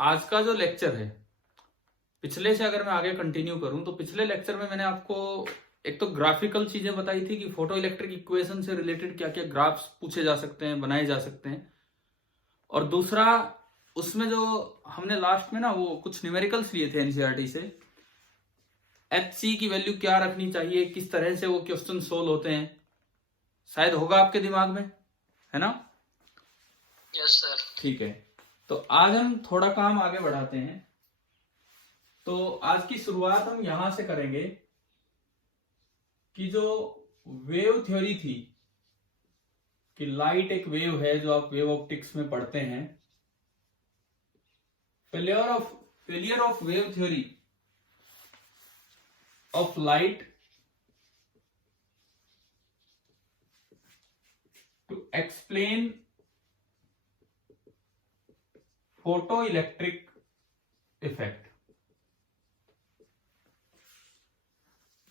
आज का जो लेक्चर है, पिछले से अगर मैं आगे कंटिन्यू करूं तो पिछले लेक्चर में मैंने आपको एक तो ग्राफिकल चीजें बताई थी कि फोटो इलेक्ट्रिक इक्वेशन से रिलेटेड क्या क्या ग्राफ्स पूछे जा सकते हैं, बनाए जा सकते हैं। और दूसरा, उसमें जो हमने लास्ट में ना वो कुछ न्यूमेरिकल्स लिए थे एनसीईआरटी से, एच सी की वैल्यू क्या रखनी चाहिए, किस तरह से वो क्वेश्चन सोल्व होते हैं, शायद होगा आपके दिमाग में, है ना? Yes sir. ठीक है, तो आज हम थोड़ा काम आगे बढ़ाते हैं। तो आज की शुरुआत हम यहां से करेंगे कि जो वेव थ्योरी थी कि लाइट एक वेव है, जो आप वेव ऑप्टिक्स में पढ़ते हैं, failure of wave theory of light to explain photo electric effect.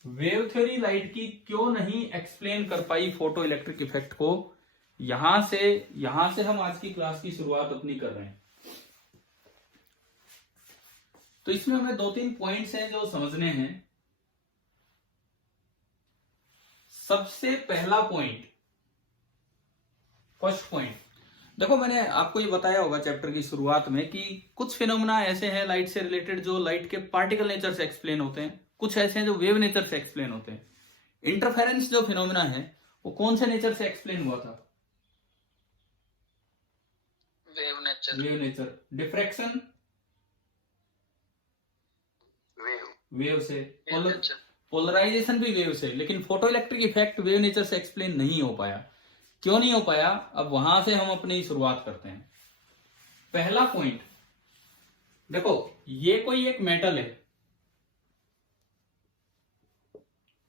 Wave theory light की क्यों नहीं एक्सप्लेन कर पाई फोटो इलेक्ट्रिक इफेक्ट को, यहां से हम आज की क्लास की शुरुआत अपनी कर रहे हैं। तो इसमें हमें 2-3 पॉइंट्स हैं जो समझने हैं। सबसे पहला पॉइंट, फर्स्ट पॉइंट, देखो मैंने आपको ये बताया होगा चैप्टर की शुरुआत में कि कुछ फिनोमेना ऐसे हैं लाइट से रिलेटेड जो लाइट के पार्टिकल नेचर से एक्सप्लेन होते हैं, कुछ ऐसे हैं जो वेव नेचर से एक्सप्लेन होते हैं। इंटरफेरेंस जो फिनोमेना है वो कौन से नेचर से एक्सप्लेन हुआ था? Wave nature. Wave nature. Diffraction wave से। पोलराइजेशन भी वेव से। लेकिन photo electric effect wave nature से एक्सप्लेन नहीं हो पाया। क्यों नहीं हो पाया? अब वहां से हम अपनी शुरुआत करते हैं। पहला पॉइंट देखो, ये कोई एक मेटल है,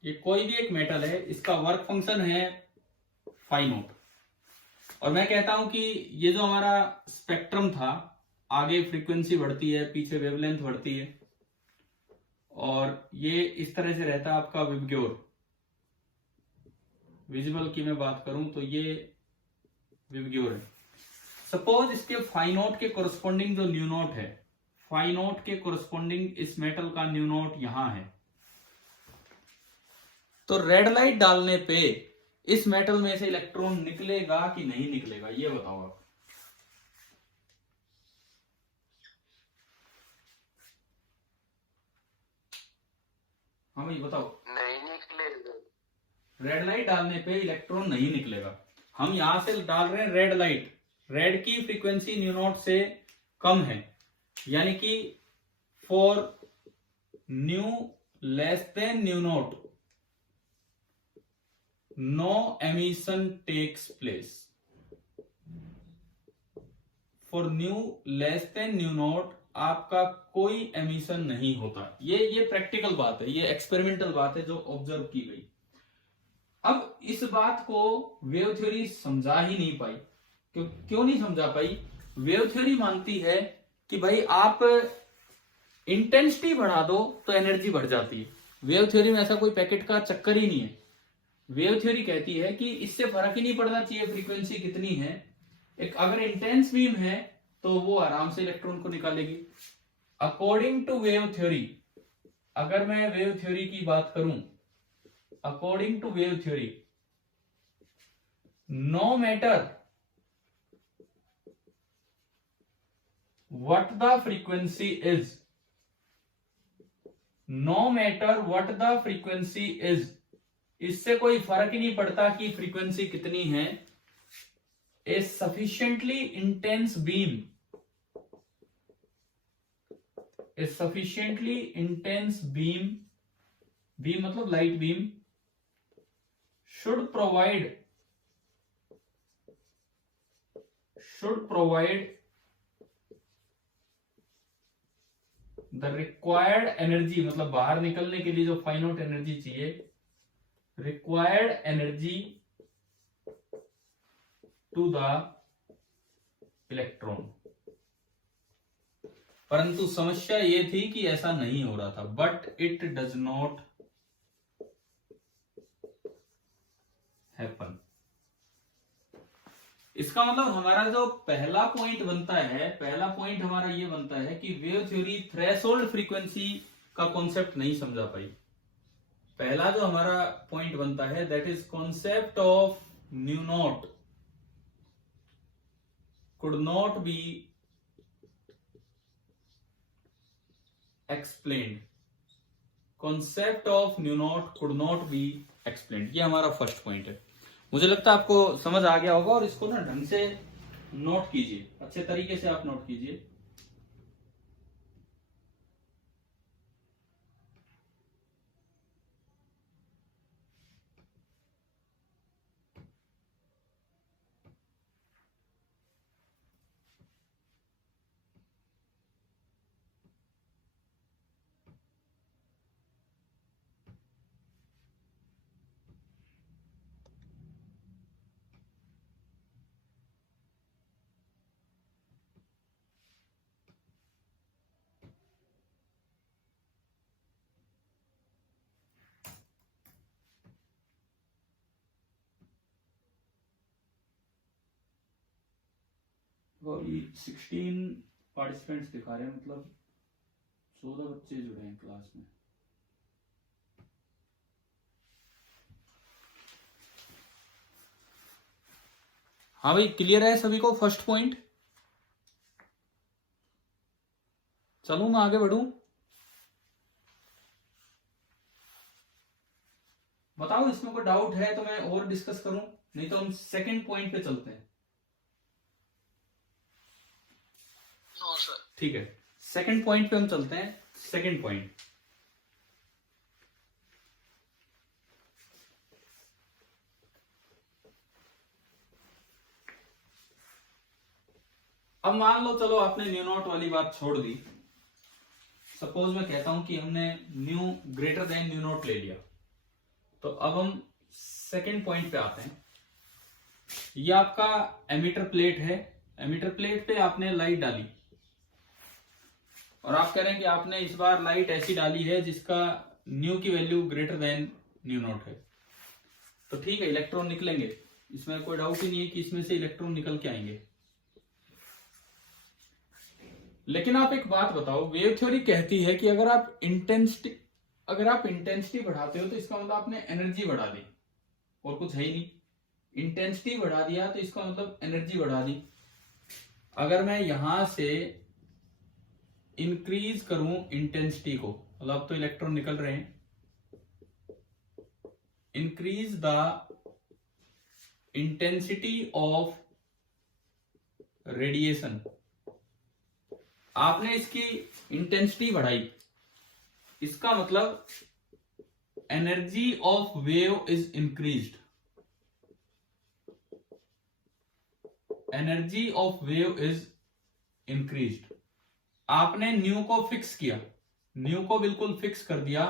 ये कोई भी एक मेटल है, इसका वर्क फंक्शन है फाई नॉट। और मैं कहता हूं कि ये जो हमारा स्पेक्ट्रम था, आगे फ्रीक्वेंसी बढ़ती है, पीछे वेवलेंथ बढ़ती है, और ये इस तरह से रहता है आपका विबग्योर। विजिबल की मैं बात करूं तो ये विबग्योर है। सपोज इसके फाई नोट के कोरस्पॉन्डिंग जो न्यू नोट है, फाई नोट के कोरस्पॉन्डिंग इस मेटल का न्यू नोट यहां है, तो रेड लाइट डालने पे इस मेटल में से इलेक्ट्रॉन निकलेगा कि नहीं निकलेगा, ये बताओ आप। हाँ भाई बताओ। नहीं निकलेगा। रेड लाइट डालने पे इलेक्ट्रॉन नहीं निकलेगा। हम यहां से डाल रहे हैं रेड लाइट, रेड की फ्रीक्वेंसी न्यू नोट से कम है, यानी कि for nu less than nu naught no emission takes place. For nu less than nu naught आपका कोई एमिशन नहीं होता। ये प्रैक्टिकल बात है, ये एक्सपेरिमेंटल बात है जो ऑब्जर्व की गई। अब इस बात को वेव थ्योरी समझा ही नहीं पाई। क्यों नहीं समझा पाई? वेव थ्योरी मानती है कि भाई आप इंटेंसिटी बढ़ा दो तो एनर्जी बढ़ जाती है। वेव थ्योरी में ऐसा कोई पैकेट का चक्कर ही नहीं है। वेव थ्योरी कहती है कि इससे फर्क ही नहीं पड़ना चाहिए फ्रीक्वेंसी कितनी है, एक अगर इंटेंस बीम है तो वो आराम से इलेक्ट्रॉन को निकालेगी। अकॉर्डिंग टू वेव थ्योरी, अगर मैं वेव थ्योरी की बात करूं, according to wave theory, no matter what the frequency is, no matter what the frequency is, इससे कोई फर्क ही नहीं पड़ता कि फ्रीक्वेंसी कितनी है, a sufficiently intense beam, a sufficiently intense beam, beam मतलब light beam, should provide the required energy, मतलब बाहर निकलने के लिए जो फाइनाइट एनर्जी चाहिए, required energy to the electron. परंतु समस्या ये थी कि ऐसा नहीं हो रहा था। But it does not happen. इसका मतलब हमारा जो पहला पॉइंट बनता है, पहला पॉइंट हमारा ये बनता है कि वेव थ्योरी थ्रेशोल्ड फ्रीक्वेंसी का कॉन्सेप्ट नहीं समझा पाई। पहला जो हमारा पॉइंट बनता है that is concept of new not could not be explained. Concept of new not could not be explained, ये हमारा फर्स्ट पॉइंट है। मुझे लगता है आपको समझ आ गया होगा, और इसको ना ढंग से नोट कीजिए, अच्छे तरीके से आप नोट कीजिए। तो अभी 16 पार्टिसिपेंट्स दिखा रहे हैं, मतलब 14 बच्चे जुड़े हैं क्लास में। हाँ भाई, क्लियर है सभी को फर्स्ट पॉइंट? चलूं मैं आगे बढ़ूं? बताओ, इसमें कोई डाउट है तो मैं और डिस्कस करूं, नहीं तो हम सेकंड पॉइंट पे चलते हैं। No sir. ठीक है, सेकंड पॉइंट पे हम चलते हैं। सेकंड पॉइंट, अब मान लो चलो आपने न्यू नॉट वाली बात छोड़ दी। सपोज मैं कहता हूं कि हमने new greater than new not ले लिया, तो अब हम सेकंड पॉइंट पे आते हैं। ये आपका एमीटर प्लेट है, एमीटर प्लेट पे आपने लाइट डाली, और आप कह रहे हैं कि आपने इस बार लाइट ऐसी डाली है जिसका न्यू की value greater than new not है। तो ठीक है, इलेक्ट्रॉन निकलेंगे, इसमें कोई डाउट ही नहीं है कि इसमें से इलेक्ट्रॉन निकल के आएंगे। लेकिन आप एक बात बताओ, वेव थ्योरी कहती है कि अगर आप इंटेंसिटी बढ़ाते हो तो इसका मतलब आपने एनर्जी बढ़ा दी, और कुछ है ही नहीं। इंटेंसिटी बढ़ा दिया तो इसका मतलब एनर्जी बढ़ा दी। अगर मैं यहां से इंक्रीज करूं इंटेंसिटी को, मतलब अब तो इलेक्ट्रॉन निकल रहे हैं, increase the intensity of radiation, आपने इसकी इंटेंसिटी बढ़ाई, इसका मतलब energy of wave is increased, energy of wave is increased. आपने न्यू को फिक्स किया, न्यू को बिल्कुल फिक्स कर दिया,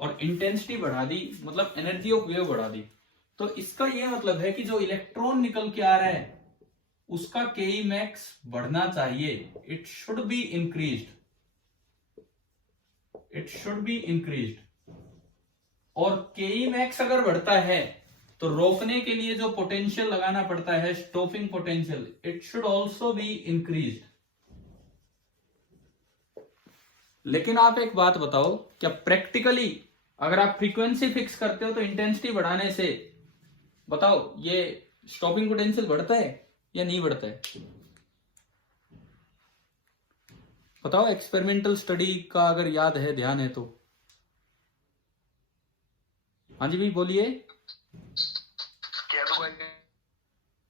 और इंटेंसिटी बढ़ा दी, मतलब एनर्जी ऑफ वेव बढ़ा दी। तो इसका यह मतलब है कि जो इलेक्ट्रॉन निकल के आ रहा है उसका के मैक्स बढ़ना चाहिए, it should be increased, it should be increased. और के मैक्स अगर बढ़ता है तो रोकने के लिए जो पोटेंशियल लगाना पड़ता है, stopping potential, it should also be increased. लेकिन आप एक बात बताओ, क्या प्रैक्टिकली अगर आप फ्रीक्वेंसी फिक्स करते हो तो इंटेंसिटी बढ़ाने से, बताओ, ये स्टॉपिंग पोटेंशियल बढ़ता है या नहीं बढ़ता है? बताओ, एक्सपेरिमेंटल स्टडी का अगर याद है, ध्यान है तो। हाँ जी भाई बोलिए।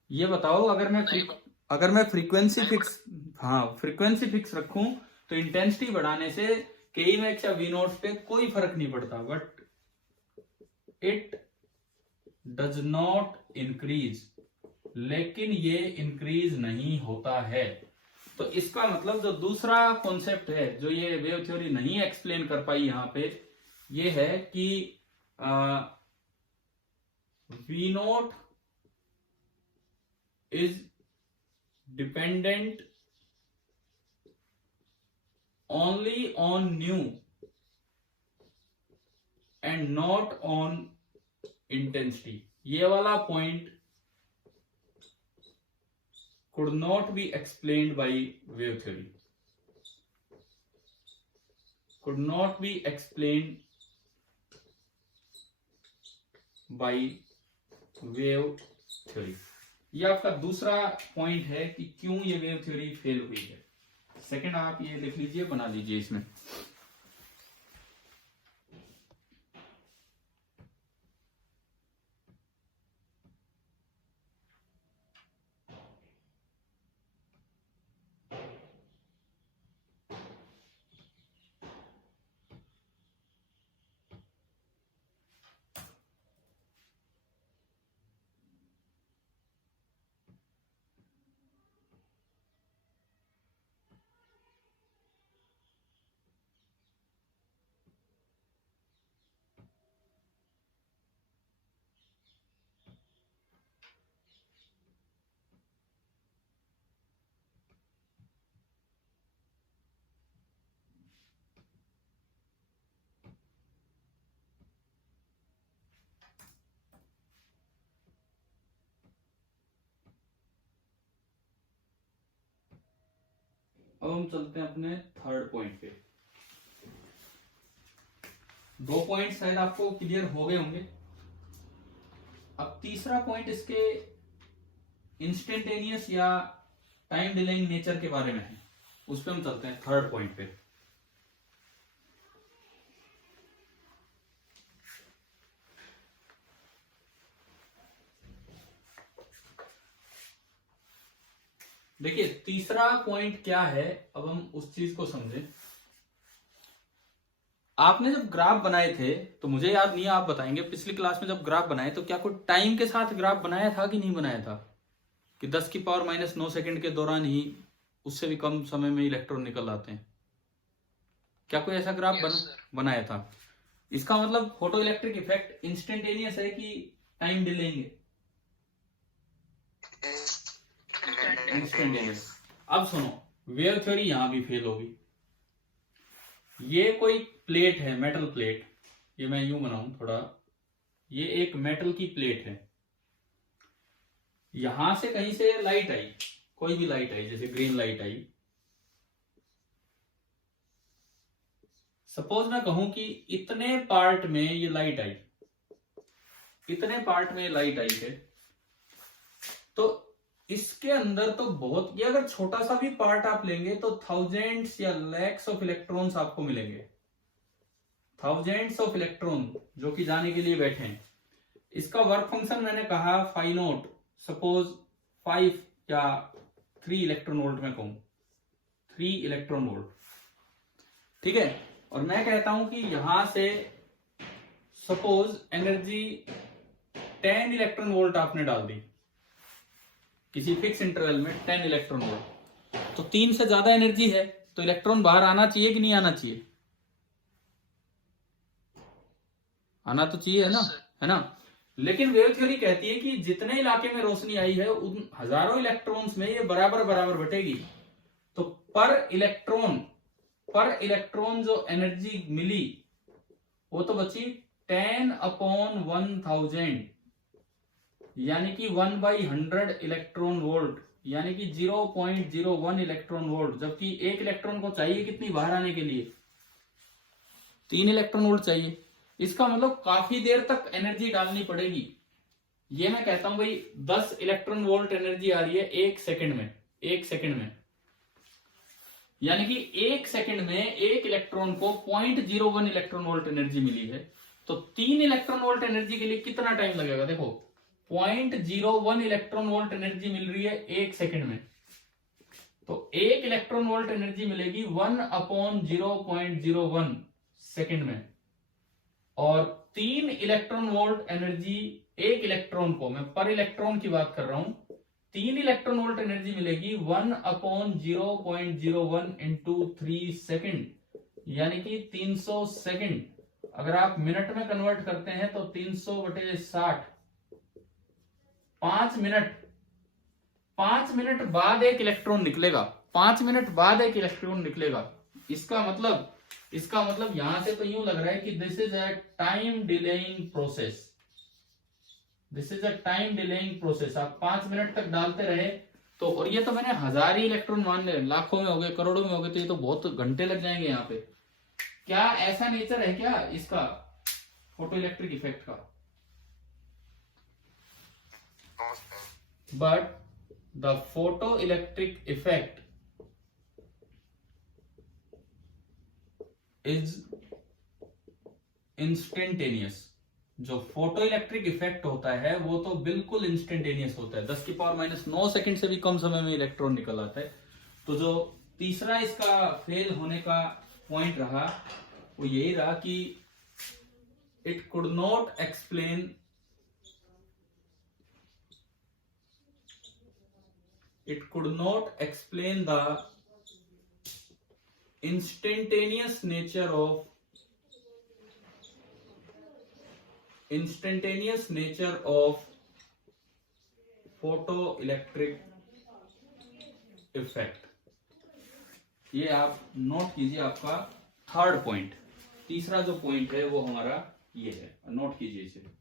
ये बताओ, अगर मैं फ्रीक्वेंसी फिक्स, हाँ फ्रीक्वेंसी फिक्स रखूं तो इंटेंसिटी बढ़ाने से के मैक्स या वी नॉट पे कोई फर्क नहीं पड़ता, but it does not increase, लेकिन ये इंक्रीज नहीं होता है। तो इसका मतलब जो दूसरा कॉन्सेप्ट है जो ये वेव थ्योरी नहीं एक्सप्लेन कर पाई यहां पे, ये है कि V naught is dependent only on nu and not on intensity. ये वाला point could not be explained by wave theory. Could not be explained by wave theory. ये आपका दूसरा पॉइंट है कि क्यों ये वेव थ्योरी फेल हुई है. सेकंड आप ये लिख लीजिए, बना लीजिए इसमें. अब हम चलते हैं अपने थर्ड पॉइंट पे. 2 पॉइंट शायद आपको क्लियर हो गए होंगे. अब तीसरा पॉइंट इसके इंस्टेंटेनियस या टाइम डिलेइंग नेचर के बारे में है. उस पे हम चलते हैं थर्ड पॉइंट पे. देखिए तीसरा पॉइंट क्या है, अब हम उस चीज को समझें. आपने जब ग्राफ बनाए थे, तो मुझे याद नहीं है, आप बताएंगे, पिछली क्लास में जब ग्राफ बनाए तो क्या कोई टाइम के साथ ग्राफ बनाया था कि नहीं बनाया था, कि 10⁻⁹ सेकंड के दौरान ही उससे भी कम समय में इलेक्ट्रॉन निकल आते हैं? क्या कोई ऐसा ग्राफ बनाया था? इसका मतलब फोटो इलेक्ट्रिक इफेक्ट इंस्टेंटेनियस है कि टाइम डिलेइंग है? इंस्टेंटेनियस. अब सुनो, वेव थ्योरी यहां भी फेल होगी. ये कोई प्लेट है, मेटल प्लेट, ये मैं यूं बनाऊं थोड़ा, ये एक मेटल की प्लेट है. यहां से कहीं से लाइट आई, कोई भी लाइट आई, जैसे ग्रीन लाइट आई. सपोज मैं कहूं कि इतने पार्ट में ये लाइट आई, इतने पार्ट में लाइट आई है, तो इसके अंदर तो बहुत, ये अगर छोटा सा भी पार्ट आप लेंगे तो थाउजेंड्स या लैक्स ऑफ इलेक्ट्रॉन्स आपको मिलेंगे. थाउजेंड्स ऑफ इलेक्ट्रॉन जो कि जाने के लिए बैठे हैं. इसका वर्क फंक्शन मैंने कहा फाई नॉट, सपोज 5 या 3 इलेक्ट्रॉन वोल्ट में कहूं, 3 इलेक्ट्रॉन वोल्ट. ठीक है. और मैं कहता हूं कि यहां से सपोज एनर्जी 10 इलेक्ट्रॉन वोल्ट आपने डाल दी किसी फिक्स इंटरवल में, 10 इलेक्ट्रॉन वोल्ट, तो 3 से ज्यादा एनर्जी है, तो इलेक्ट्रॉन बाहर आना चाहिए कि नहीं आना चाहिए? आना तो चाहिए, है ना, है ना. लेकिन वेव थ्योरी कहती है कि जितने इलाके में रोशनी आई है उन हजारों इलेक्ट्रॉन्स में ये बराबर बराबर बटेगी. तो पर इलेक्ट्रॉन जो एनर्जी मिली वो तो बची 10/1000, यानी कि 1/100 इलेक्ट्रॉन वोल्ट, यानी कि 0.01 इलेक्ट्रॉन वोल्ट. जबकि एक इलेक्ट्रॉन को चाहिए कितनी बाहर आने के लिए? 3 इलेक्ट्रॉन वोल्ट चाहिए. इसका मतलब काफी देर तक एनर्जी डालनी पड़ेगी. ये मैं कहता हूं भाई 10 इलेक्ट्रॉन वोल्ट एनर्जी आ रही है 1 सेकंड में, 1 सेकंड में, यानी कि 1 सेकंड में एक इलेक्ट्रॉन को 0.01 इलेक्ट्रॉन वोल्ट एनर्जी मिली है. तो 3 इलेक्ट्रॉन वोल्ट एनर्जी के लिए कितना टाइम लगेगा? देखो 0.01 इलेक्ट्रॉन वोल्ट एनर्जी मिल रही है 1 सेकंड में, तो 1 इलेक्ट्रॉन वोल्ट एनर्जी मिलेगी 1/0.01 सेकंड में. और 3 इलेक्ट्रॉन वोल्ट एनर्जी एक इलेक्ट्रॉन को, मैं पर इलेक्ट्रॉन की बात कर रहा हूं, 3 इलेक्ट्रॉन वोल्ट एनर्जी मिलेगी 1/0.01 इंटू 3 सेकेंड, यानी कि 300 सेकेंड. अगर आप मिनट में कन्वर्ट करते हैं तो 300/60, 5 मिनट बाद एक इलेक्ट्रॉन निकलेगा, 5 मिनट बाद एक इलेक्ट्रॉन निकलेगा. इसका मतलब यहां से तो यूं लग रहा है कि this is a time delaying process. This is a time delaying process. आप 5 मिनट तक डालते रहे तो और ये तो मैंने 1000 ही इलेक्ट्रॉन मान ले, लाखों में हो गए, करोड़ों में हो गए, तो ये तो बहुत घंटे लग जाएंगे यहाँ पे। क्या ऐसा नेचर है क्या इसका फोटो इलेक्ट्रिक इफेक्ट का? But the photo electric effect is instantaneous. जो फोटो इलेक्ट्रिक इफेक्ट होता है वो तो बिल्कुल इंस्टेंटेनियस होता है, 10⁻⁹ सेकंड से भी कम समय में इलेक्ट्रॉन निकल आता है। तो जो तीसरा इसका फेल होने का पॉइंट रहा वो यही रहा कि it could not explain the instantaneous nature of photoelectric effect। ये आप नोट कीजिए, आपका थर्ड पॉइंट। तीसरा जो पॉइंट है वो हमारा ये है, नोट कीजिए इसे।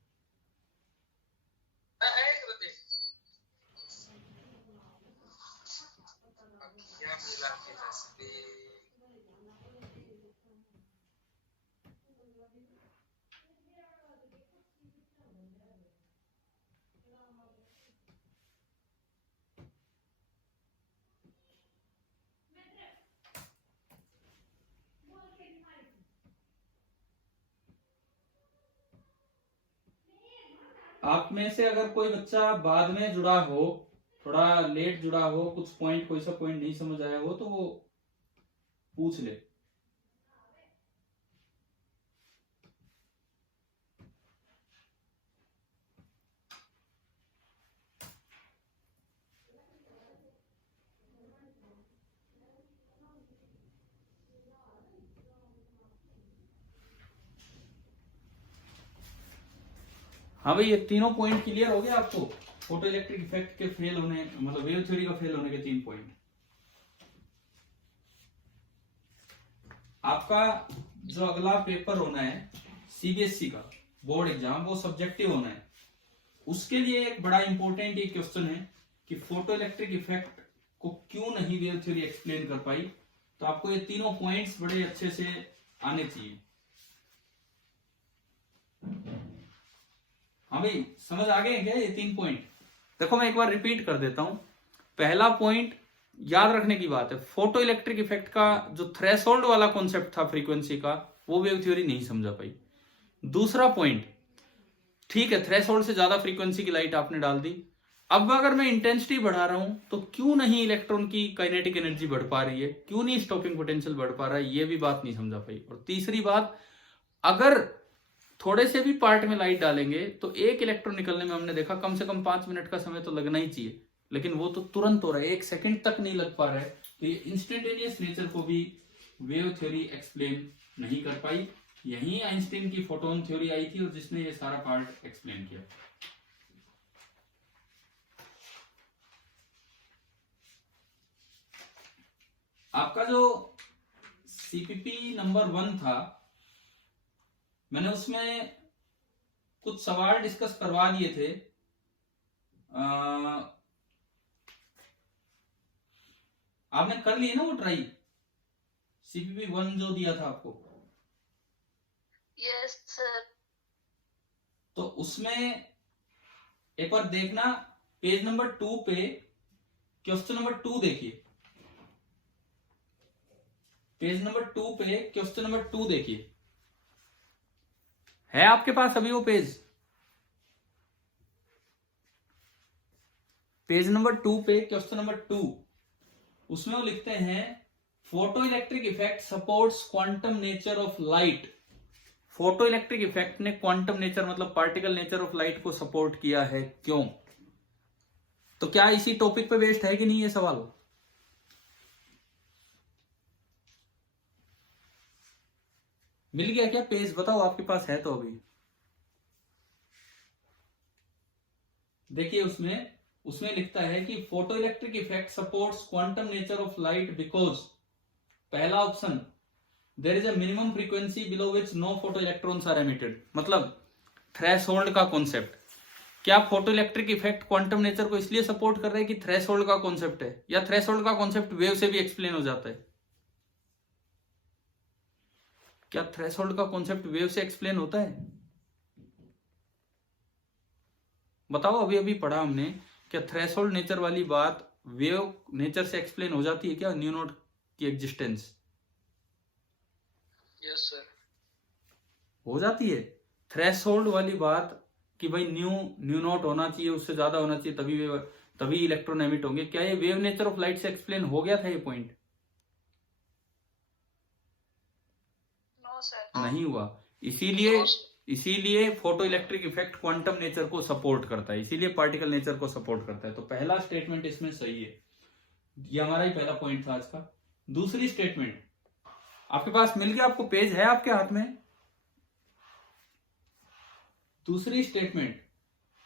आप में से अगर कोई बच्चा बाद में जुड़ा हो, थोड़ा लेट जुड़ा हो, कुछ पॉइंट, कोई सा पॉइंट नहीं समझ आया हो तो वो पूछ ले। हाँ भाई, ये तीनों पॉइंट क्लियर हो गए आपको? फोटो इलेक्ट्रिक इफेक्ट के फेल होने, मतलब वेव थ्योरी का फेल होने के 3 पॉइंट। आपका जो अगला पेपर होना है सीबीएसई का बोर्ड एग्जाम, वो सब्जेक्टिव होना है। उसके लिए एक बड़ा इंपॉर्टेंट ये क्वेश्चन है कि फोटो इलेक्ट्रिक इफेक्ट को क्यों नहीं वेव थ्योरी एक्सप्लेन कर पाई। तो आपको ये तीनों पॉइंट्स बड़े अच्छे से आने चाहिए। हाँ भाई, समझ आ गए क्या ये 3 पॉइंट? देखो मैं एक बार रिपीट कर देता हूं। पहला पॉइंट याद रखने की बात है, फोटो इलेक्ट्रिक इफेक्ट का जो थ्रेशोल्ड वाला कॉन्सेप्ट था फ्रीक्वेंसी का, वो वेव थ्योरी नहीं समझा पाई। दूसरा पॉइंट, ठीक है थ्रेशोल्ड से ज्यादा फ्रीक्वेंसी की लाइट आपने डाल दी, अब अगर मैं इंटेंसिटी बढ़ा रहा हूं तो क्यों नहीं इलेक्ट्रॉन की काइनेटिक एनर्जी बढ़ पा रही है, क्यों नहीं स्टॉपिंग पोटेंशियल बढ़ पा रहा है, ये भी बात नहीं समझा पाई। और तीसरी बात, अगर थोड़े से भी पार्ट में लाइट डालेंगे तो एक इलेक्ट्रॉन निकलने में हमने देखा कम से कम 5 मिनट का समय तो लगना ही चाहिए, लेकिन वो तो तुरंत हो रहा है, 1 सेकंड तक नहीं लग पा रहा है। तो ये इंस्टेंटेनियस नेचर को भी वेव थ्योरी एक्सप्लेन नहीं कर पाई। यही आइंस्टीन की फोटोन थ्योरी आई थी और जिसने ये सारा पार्ट एक्सप्लेन किया। आपका जो सीपीपी नंबर 1 था, मैंने उसमें कुछ सवाल डिस्कस करवा दिए थे। आपने कर लिए ना वो ट्राई, सीपीपी 1 जो दिया था आपको? Yes sir. तो उसमें एक बार देखना, पेज नंबर 2 पे क्वेश्चन नंबर 2 देखिए। पेज नंबर 2 पे क्वेश्चन नंबर 2 देखिए। है आपके पास अभी वो पेज? पेज नंबर 2 पे क्वेश्चन नंबर 2, उसमें वो लिखते हैं photo electric effect supports quantum nature of light. Photo electric effect ने क्वांटम नेचर मतलब पार्टिकल नेचर ऑफ लाइट को सपोर्ट किया है, क्यों? तो क्या इसी टॉपिक पे बेस्ड है कि नहीं ये सवाल? मिल गया क्या पेज? बताओ आपके पास है तो अभी देखिए। उसमें लिखता है कि photo electric effect supports quantum nature of light because, पहला option, there is a minimum frequency below which no photo electrons are emitted, मतलब थ्रेशोल्ड का कॉन्सेप्ट। क्या photo electric effect quantum nature को इसलिए सपोर्ट कर रहे हैं कि थ्रेशोल्ड का कॉन्सेप्ट है, या थ्रेशोल्ड का कॉन्सेप्ट वेव से भी एक्सप्लेन हो जाता है? क्या थ्रेशोल्ड का कॉन्सेप्ट वेव से एक्सप्लेन होता है? बताओ, अभी अभी पढ़ा हमने, क्या थ्रेशोल्ड नेचर वाली बात वेव नेचर से एक्सप्लेन हो जाती है क्या, न्यू नोट की एग्जिस्टेंस? Yes sir. हो जाती है। थ्रेशोल्ड वाली बात कि भाई न्यू नोट होना चाहिए, उससे ज्यादा होना चाहिए, तभी इलेक्ट्रॉन एमिट होंगे, क्या ये वेव नेचर ऑफ लाइट से एक्सप्लेन हो गया था ये पॉइंट? No sir. नहीं हुआ। इसीलिए photo electric effect quantum nature को सपोर्ट करता है, इसीलिए पार्टिकल नेचर को सपोर्ट करता है। तो पहला स्टेटमेंट इसमें सही है, ये हमारा ही पहला पॉइंट था आज का। दूसरी स्टेटमेंट आपके पास मिल गया, आपको पेज है आपके हाथ में? दूसरी statement,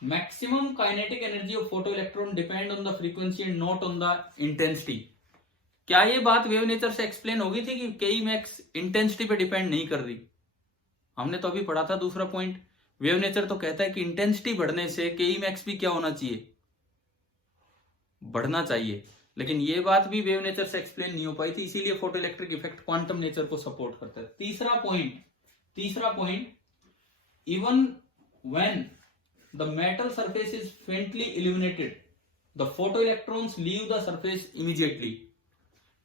maximum kinetic energy of photo electron depend on the frequency and not on the intensity. क्या ये बात वेव नेचर से एक्सप्लेन होगी थी कि के मैक्स इंटेंसिटी पे डिपेंड नहीं कर रही? हमने तो अभी पढ़ा था दूसरा पॉइंट, वेव नेचर तो कहता है कि इंटेंसिटी बढ़ने से के मैक्स भी क्या होना चाहिए, बढ़ना चाहिए। लेकिन ये बात भी वेव नेचर से एक्सप्लेन नहीं हो पाई थी, इसीलिए photo electric effect quantum nature को सपोर्ट करता है। तीसरा point, even when the metal surface is faintly illuminated the photo electrons leave the surface immediately.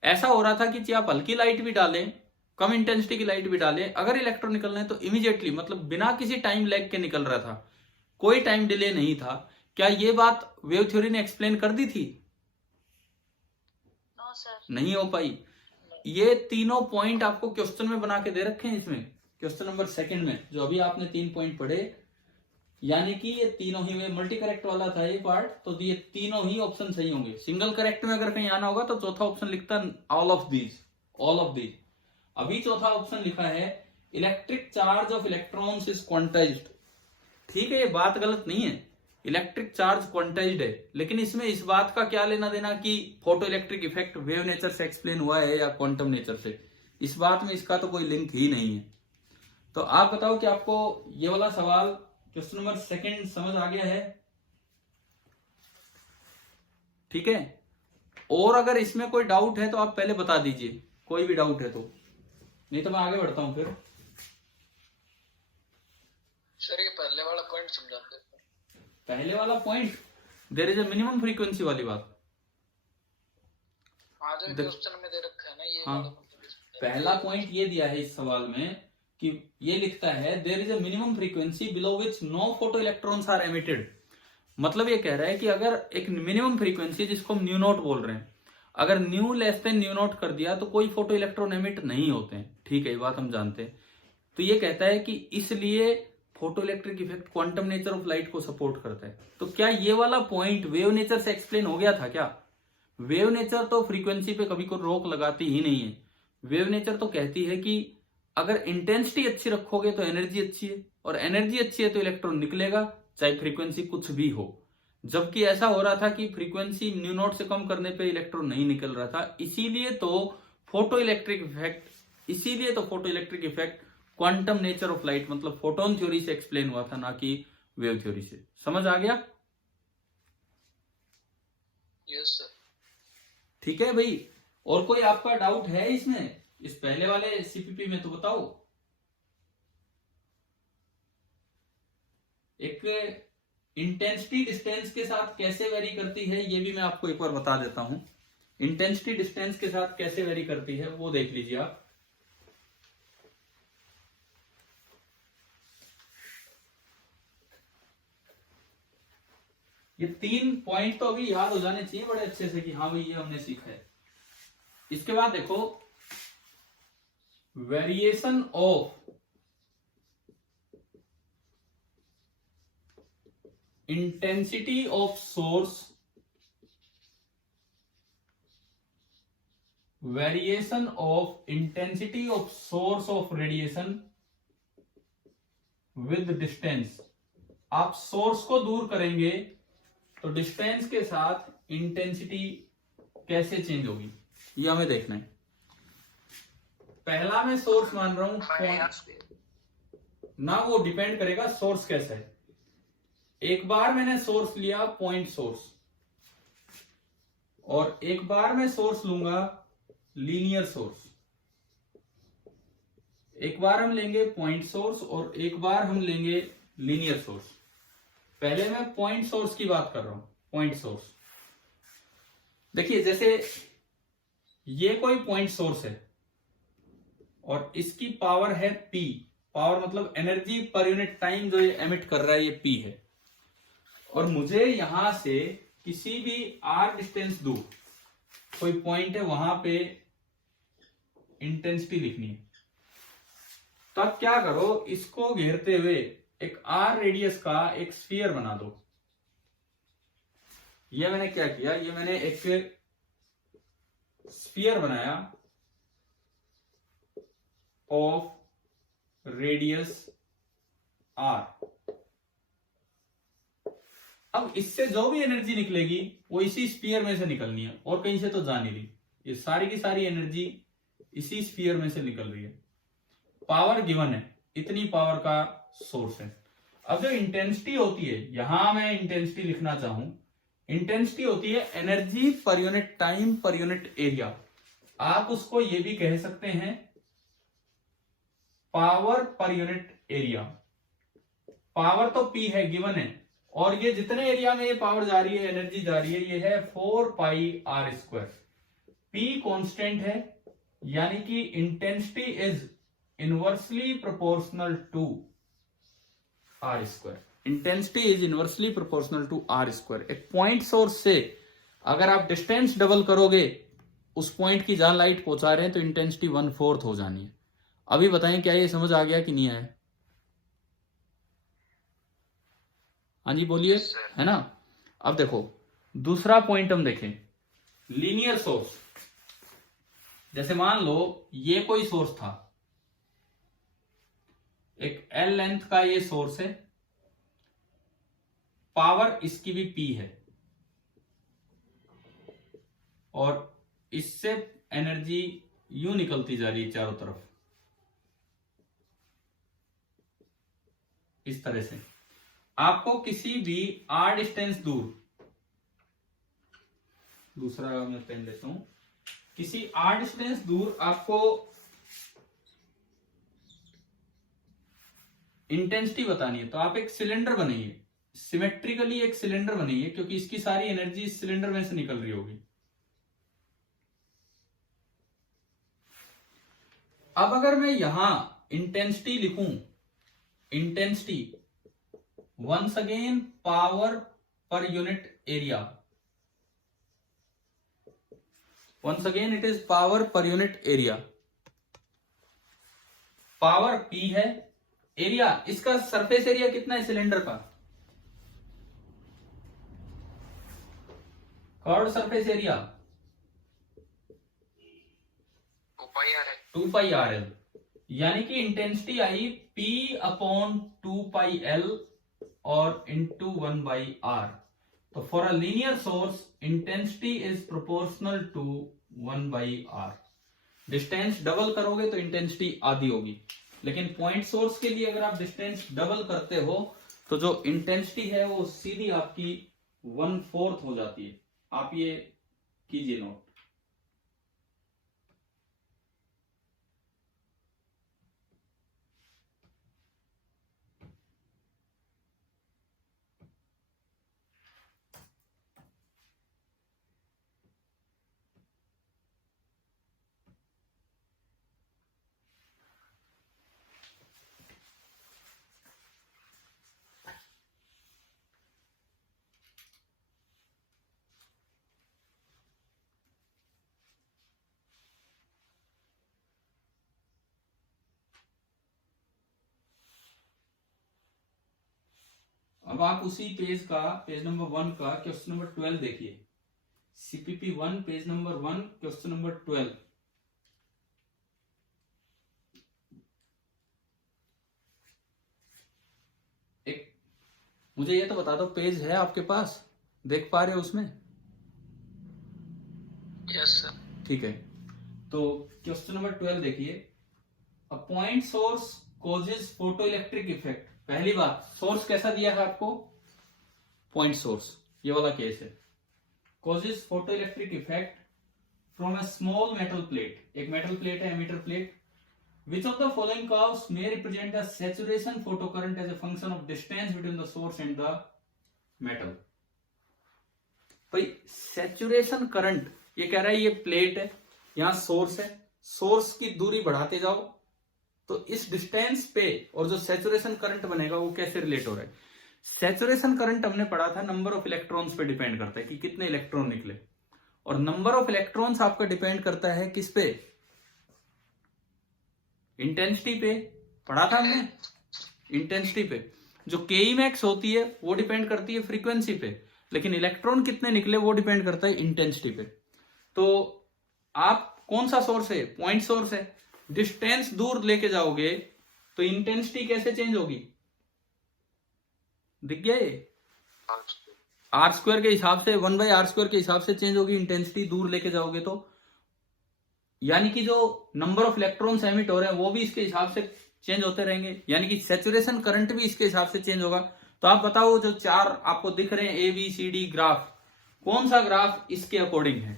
ऐसा हो रहा था कि चाहे आप हल्की लाइट भी डालें, कम इंटेंसिटी की लाइट भी डालें, अगर इलेक्ट्रॉन निकलना है तो इमीडिएटली, मतलब बिना किसी टाइम लैग के निकल रहा था, कोई टाइम डिले नहीं था। क्या ये बात वेव थ्योरी ने एक्सप्लेन कर दी थी? No sir. नहीं हो पाई। ये तीनों पॉइंट आपको क्वेश्चन में बना के दे रखे हैं, इसमें क्वेश्चन नंबर 2 में जो अभी आपने 3 पॉइंट पढ़े, यानी कि ये तीनों ही, मल्टी करेक्ट वाला था ये पार्ट, तो ये तीनों ही ऑप्शन सही होंगे। सिंगल करेक्ट में अगर कहीं आना होगा तो चौथा ऑप्शन लिखता ऑल ऑफ दीज। अभी चौथा ऑप्शन लिखा है electric charge of electrons is quantized. ठीक है, ये बात गलत नहीं है, इलेक्ट्रिक चार्ज क्वांटाइज्ड है, लेकिन इसमें इस बात का क्या लेना देना कि photo electric effect wave nature से एक्सप्लेन हुआ है या क्वांटम नेचर से? इस बात में इसका तो कोई लिंक ही नहीं है। तो आप बताओ कि आपको ये वाला सवाल क्वेश्चन नंबर 2 समझ आ गया है? ठीक है, और अगर इसमें कोई डाउट है तो आप पहले बता दीजिए, कोई भी डाउट है तो, नहीं तो मैं आगे बढ़ता हूं फिर। सर ये पहले वाला पॉइंट समझाते हैं। पहले वाला point, there is a minimum frequency वाली बात, आज क्वेश्चन में दे रखा है ना ये। हाँ, पहला पॉइंट ये दिया है इस सवाल में कि ये लिखता है there is a minimum frequency below which no photo electrons are emitted. मतलब ये कह रहा है कि अगर एक मिनिमम फ्रीक्वेंसी जिसको हम न्यू नॉट बोल रहे हैं, अगर new less than new not कर दिया तो कोई फोटो इलेक्ट्रॉन एमिट नहीं होते हैं। ठीक है, ये बात हम जानते हैं। तो ये कहता है कि इसलिए photo electric effect quantum nature of light को सपोर्ट करता है। तो क्या ये वाला पॉइंट वेव नेचर से एक्सप्लेन हो गया था क्या? वेव नेचर तो फ्रीक्वेंसी पे कभी कोई रोक लगाती ही नहीं है। वेव नेचर तो कहती है कि अगर इंटेंसिटी अच्छी रखोगे तो एनर्जी अच्छी है, और एनर्जी अच्छी है तो इलेक्ट्रॉन निकलेगा, चाहे फ्रीक्वेंसी कुछ भी हो। जबकि ऐसा हो रहा था कि फ्रीक्वेंसी न्यू नॉट से कम करने पे इलेक्ट्रॉन नहीं निकल रहा था, इसीलिए तो photo electric effect quantum nature of light, मतलब फोटोन थ्योरी से एक्सप्लेन हुआ था, ना कि वेव थ्योरी से। समझ आ गया? Yes sir. ठीक है भाई, और कोई आपका डाउट है इसमें, इस पहले वाले सीपीपी में? तो बताओ। एक इंटेंसिटी डिस्टेंस के साथ कैसे वेरी करती है ये भी मैं आपको एक बार बता देता हूं। इंटेंसिटी डिस्टेंस के साथ कैसे वेरी करती है वो देख लीजिए आप। ये 3 पॉइंट तो अभी याद हो जाने चाहिए बड़े अच्छे से कि हाँ भाई ये हमने सीखा है। इसके बाद देखो, variation of intensity of source, variation of intensity of source of radiation with distance. आप सोर्स को दूर करेंगे तो डिस्टेंस के साथ इंटेंसिटी कैसे चेंज होगी ये हमें देखना है। पहला मैं सोर्स मान रहा हूं ना, वो डिपेंड करेगा सोर्स कैसा है। एक बार मैंने सोर्स लिया पॉइंट सोर्स, और एक बार मैं सोर्स लूंगा लीनियर सोर्स। एक बार हम लेंगे पॉइंट सोर्स और एक बार हम लेंगे लीनियर सोर्स। पहले मैं पॉइंट सोर्स की बात कर रहा हूं। पॉइंट सोर्स देखिए, जैसे ये कोई पॉइंट सोर्स है और इसकी पावर है P। पावर मतलब एनर्जी पर यूनिट टाइम जो ये एमिट कर रहा है ये P है। और मुझे यहां से किसी भी R डिस्टेंस दूर कोई पॉइंट है, वहां पे इंटेंसिटी लिखनी है। तो आप क्या करो, इसको घेरते हुए एक R रेडियस का एक स्फीयर बना दो। ये मैंने क्या किया, ये मैंने एक स्फीयर बनाया ऑफ रेडियस R। अब इससे जो भी एनर्जी निकलेगी वो इसी स्फीयर में से निकलनी है, और कहीं से तो जा नहीं रही। ये सारी की सारी एनर्जी इसी स्फीयर में से निकल रही है। पावर गिवन है, इतनी पावर का सोर्स है। अब जो इंटेंसिटी होती है, यहां मैं इंटेंसिटी लिखना चाहूं, इंटेंसिटी होती है एनर्जी पर यूनिट टाइम पर यूनिट एरिया। आप उसको ये भी कह सकते हैं power per unit area. Power तो P है, गिवन है, और ये जितने एरिया में ये पावर जा रही है, एनर्जी जा रही है, ये है 4πr²। P कांस्टेंट है, यानी कि intensity is inversely proportional to R²। Intensity is inversely proportional to R²। एक पॉइंट सोर्स से अगर आप डिस्टेंस डबल करोगे, उस पॉइंट की जहां लाइट पहुंचा रहे हैं, तो इंटेंसिटी 1/4 हो जानी है। अभी बताएं, क्या ये समझ आ गया कि नहीं आया? हाँ जी बोलिए। है ना। अब देखो दूसरा पॉइंट हम देखें, लीनियर सोर्स। जैसे मान लो ये कोई सोर्स था, एक L लेंथ का ये सोर्स है, पावर इसकी भी P है, और इससे एनर्जी यूं निकलती जा रही है चारों तरफ, इस तरह से। आपको किसी भी R डिस्टेंस दूर, दूसरा मैं पेन लेता हूं, किसी R डिस्टेंस दूर आपको इंटेंसिटी बतानी है, तो आप एक सिलेंडर बनाइए, सिमेट्रिकली एक सिलेंडर बनाइए, क्योंकि इसकी सारी एनर्जी इस सिलेंडर में से निकल रही होगी। अब अगर मैं यहां इंटेंसिटी लिखूं, intensity once again power per unit area, once again it is power per unit area. Power P है, एरिया, इसका सरफेस एरिया कितना है सिलेंडर का? कर्व्ड सरफेस एरिया 2πrl, यानी कि इंटेंसिटी आई P/2πl और इंटू 1/r। तो for a linear source intensity is proportional to 1/r। Distance double करोगे तो इंटेंसिटी आधी होगी, लेकिन पॉइंट सोर्स के लिए अगर आप डिस्टेंस डबल करते हो तो जो इंटेंसिटी है वो सीधी आपकी 1/4 हो जाती है। आप ये कीजिए नोट। अब आप उसी पेज का, पेज नंबर 1 का क्वेश्चन नंबर 12 देखिए। CPP 1 page number 1 question number 12। एक मुझे ये तो बता दो, पेज है आपके पास, देख पा रहे हो उसमें? Yes sir. ठीक है, तो क्वेश्चन नंबर 12 देखिए। A point source causes photo electric effect. पहली बात, सोर्स कैसा दिया है आपको? पॉइंट सोर्स, ये वाला केस है। Causes photo electric effect from a small metal plate, एक मेटल प्लेट है emitter plate. Which of the following curves may represent the saturation photocurrent as a function of distance between the source and the metal? भाई saturation current, ये कह रहा है ये plate है, यहां सोर्स है, सोर्स की दूरी बढ़ाते जाओ तो इस डिस्टेंस पे और जो सैचुरेशन करंट बनेगा वो कैसे रिलेट हो रहा है। सैचुरेशन करंट हमने पढ़ा था नंबर ऑफ इलेक्ट्रॉन्स पे डिपेंड करता है कि कितने इलेक्ट्रॉन निकले, और नंबर ऑफ इलेक्ट्रॉन्स आपका डिपेंड करता है किस पे, इंटेंसिटी पे, पढ़ा था हमने इंटेंसिटी पे। जो Ke मैक्स होती है वो डिपेंड करती है फ्रीक्वेंसी पे, लेकिन इलेक्ट्रॉन कितने निकले वो डिपेंड करता है इंटेंसिटी पे। तो आप कौन सा सोर्स है, पॉइंट सोर्स है, डिस्टेंस दूर लेके जाओगे तो इंटेंसिटी कैसे चेंज होगी, दिख गया ये, आर स्क्वायर के हिसाब से, 1/r² के हिसाब से चेंज होगी इंटेंसिटी, दूर लेके जाओगे तो। यानी कि जो नंबर ऑफ इलेक्ट्रॉन्स एमिट हो रहे हैं वो भी इसके हिसाब से चेंज होते रहेंगे, यानी कि सैचुरेशन करंट भी इसके हिसाब से चेंज होगा। तो आप बताओ जो चार आपको दिख रहे हैं ABCD ग्राफ, कौन सा ग्राफ इसके अकॉर्डिंग है?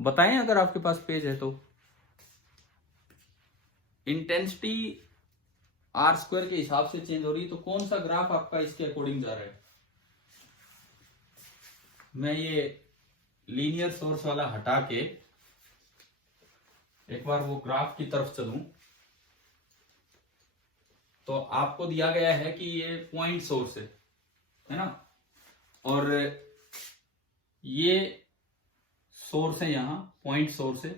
बताएं अगर आपके पास पेज है तो। इंटेंसिटी R² के हिसाब से चेंज हो रही है, तो कौन सा ग्राफ आपका इसके अकॉर्डिंग जा रहा है? मैं ये लीनियर सोर्स वाला हटा के एक बार वो ग्राफ की तरफ चलूं तो आपको दिया गया है कि ये पॉइंट सोर्स है ना, और ये सोर्स है, यहां पॉइंट सोर्स है,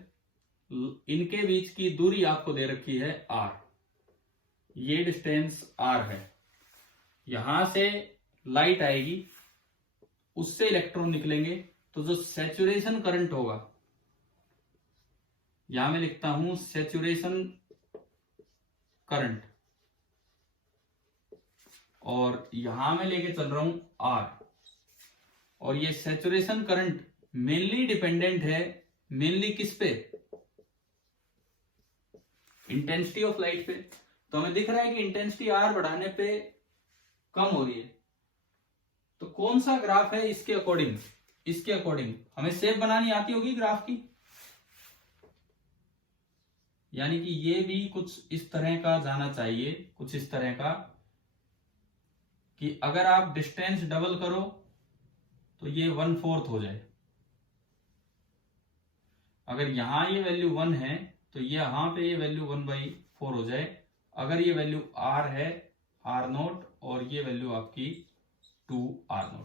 इनके बीच की दूरी आपको दे रखी है R, ये डिस्टेंस R है। यहां से लाइट आएगी, उससे इलेक्ट्रॉन निकलेंगे, तो जो सैचुरेशन करंट होगा, यहां मैं लिखता हूं सैचुरेशन करंट, और यहां मैं लेके चल रहा हूं R, और ये सैचुरेशन करंट मेनली डिपेंडेंट है, मेनली किस पे, इंटेंसिटी ऑफ लाइट पे। तो हमें दिख रहा है कि इंटेंसिटी R बढ़ाने पे कम हो रही है, तो कौन सा ग्राफ है इसके अकॉर्डिंग, इसके अकॉर्डिंग हमें शेप बनानी आती होगी ग्राफ की, यानी कि ये भी कुछ इस तरह का जाना चाहिए, कुछ इस तरह का कि अगर आप डिस्टेंस डबल करो तो ये 1/4 हो जाए। अगर यहां ये वैल्यू 1 है तो ये यहां पे ये वैल्यू 1/4 हो जाए। अगर ये वैल्यू R है, R0, और ये वैल्यू आपकी 2R0।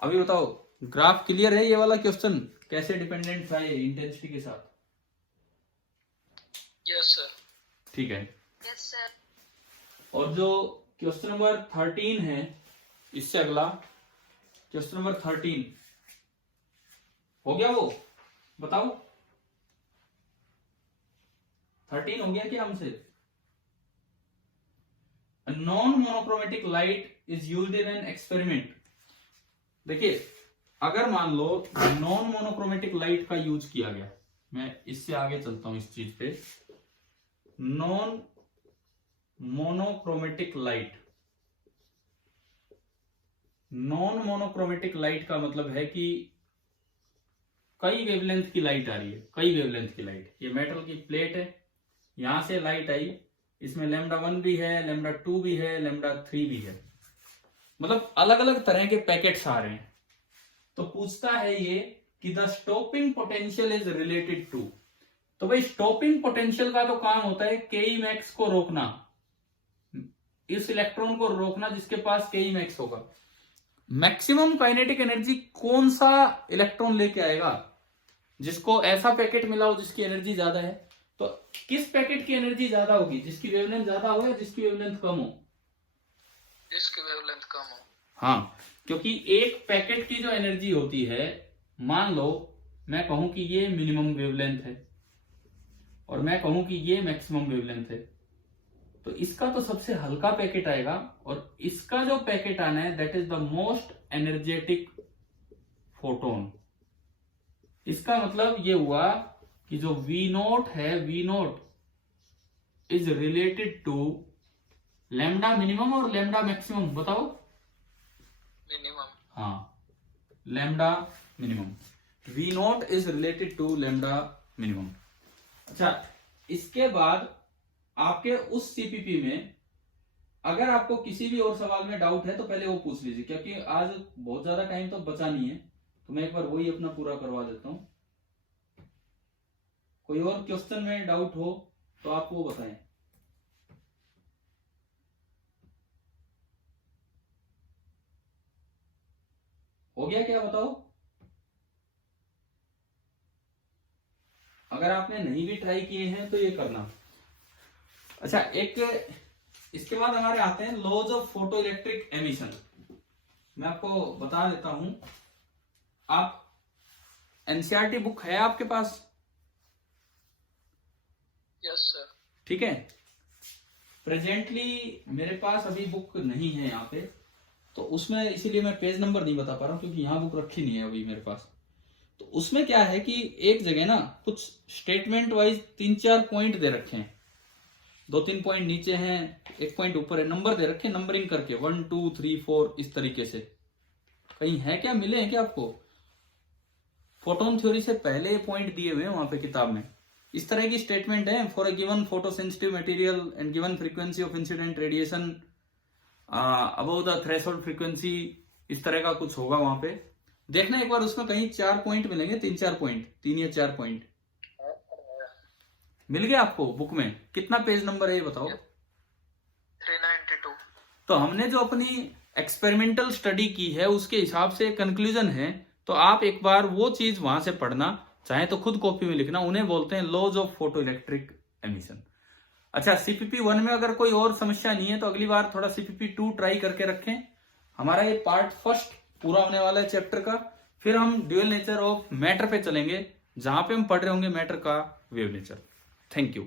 अभी बताओ ग्राफ क्लियर है? ये वाला क्वेश्चन कैसे डिपेंडेंट था ये इंटेंसिटी के साथ? Yes sir. ठीक है, यस सर। और जो क्वेश्चन नंबर 13 है, इससे अगला क्वेश्चन नंबर 13 हो गया, वो बताओ 13 हो गया क्या हमसे? Non monochromatic light is used in an experiment. देखिए अगर मान लो नॉन मोनोक्रोमेटिक लाइट का यूज किया गया, मैं इससे आगे चलता हूं इस चीज पे, non monochromatic light, non monochromatic light का मतलब है कि कई वेवलेंथ की लाइट आ रही है, कई वेवलेंथ की लाइट। ये मेटल की प्लेट है, यहां से लाइट आई, इसमें λ1 भी है, λ2 भी है, λ3 भी है, मतलब अलग अलग तरह के पैकेट्स आ रहे हैं। तो पूछता है ये कि the stopping potential is related to, तो भाई स्टॉपिंग पोटेंशियल का तो काम होता है Ke max को रोकना, इस इलेक्ट्रॉन को रोकना जिसके पास Ke max होगा। मैक्सिमम काइनेटिक एनर्जी कौन सा इलेक्ट्रॉन लेके आएगा? जिसको ऐसा पैकेट मिला हो जिसकी एनर्जी ज्यादा है। तो किस पैकेट की एनर्जी ज्यादा होगी? जिसकी वेवलेंथ ज्यादा हो या जिसकी वेवलेंथ कम हो? जिसकी वेवलेंथ कम हो। हाँ, क्योंकि एक पैकेट की जो एनर्जी होती है, मान लो मैं कहूं कि ये मिनिमम वेवलेंथ है और मैं कहूं कि ये मैक्सिमम वेवलेंथ है, तो इसका तो सबसे हल्का पैकेट आएगा, और इसका जो पैकेट आना है that is the most energetic photon. इसका मतलब ये हुआ कि जो V0 है, V0 is related to lambda minimum और लैम्डा मैक्सिमम, बताओ। मिनिमम। हाँ, lambda minimum, V naught is related to lambda minimum. अच्छा, इसके बाद आपके उस सीपीपी में अगर आपको किसी भी और सवाल में डाउट है तो पहले वो पूछ लीजिए, क्योंकि आज बहुत ज्यादा टाइम तो बचा नहीं है, तो मैं एक बार वही अपना पूरा करवा देता हूं। कोई और क्वेश्चन में डाउट हो तो आप वो बताएं। हो गया क्या, बताओ। अगर आपने नहीं भी ट्राई किए हैं तो ये करना। अच्छा, एक इसके बाद हमारे आते हैं laws of photo electric emission. मैं आपको बता देता हूं, आप एनसीईआरटी बुक है आपके पास? Yes sir. ठीक है, प्रेजेंटली मेरे पास अभी बुक नहीं है यहाँ पे, तो उसमें इसीलिए मैं पेज नंबर नहीं बता पा रहा हूँ, क्योंकि यहाँ बुक रखी नहीं है अभी मेरे पास। तो उसमें क्या है कि एक जगह ना कुछ स्टेटमेंट वाइज 3-4 पॉइंट दे रखे हैं, 2-3 पॉइंट नीचे हैं, 1 पॉइंट ऊपर है, नंबर दे रखे, नंबरिंग करके 1 2 3 4 इस तरीके से। कहीं है क्या, मिले हैं क्या आपको? फोटोन थ्योरी से पहले पॉइंट दिए हुए हैं वहां पे किताब में। इस तरह की स्टेटमेंट है, for a given photo sensitive material and given frequency of incident radiation above the threshold frequency, इस तरह का कुछ होगा वहां पे। देखना एक बार, उसमें कहीं 4 पॉइंट मिलेंगे, 3-4 पॉइंट, 3 या 4 पॉइंट मिल गया आपको बुक में। कितना पेज नंबर है ये बताओ। 392। तो हमने जो अपनी एक्सपेरिमेंटल स्टडी की है उसके हिसाब से कंक्लूजन है, तो आप एक बार वो चीज वहां से पढ़ना, चाहे तो खुद कॉपी में लिखना। उन्हें बोलते हैं laws of photo electric emission. अच्छा, सीपीपी 1 में अगर कोई और समस्या नहीं है तो अगली बार थोड़ा सीपीपी 2 ट्राई करके रखें। हमारा ये पार्ट फर्स्ट पूरा होने वाला है चैप्टर का। फिर हम ड्यूअल नेचर ऑफ मैटर पे चलेंगे, जहां पे हम पढ़ रहे होंगे मैटर का वेव नेचर। Thank you.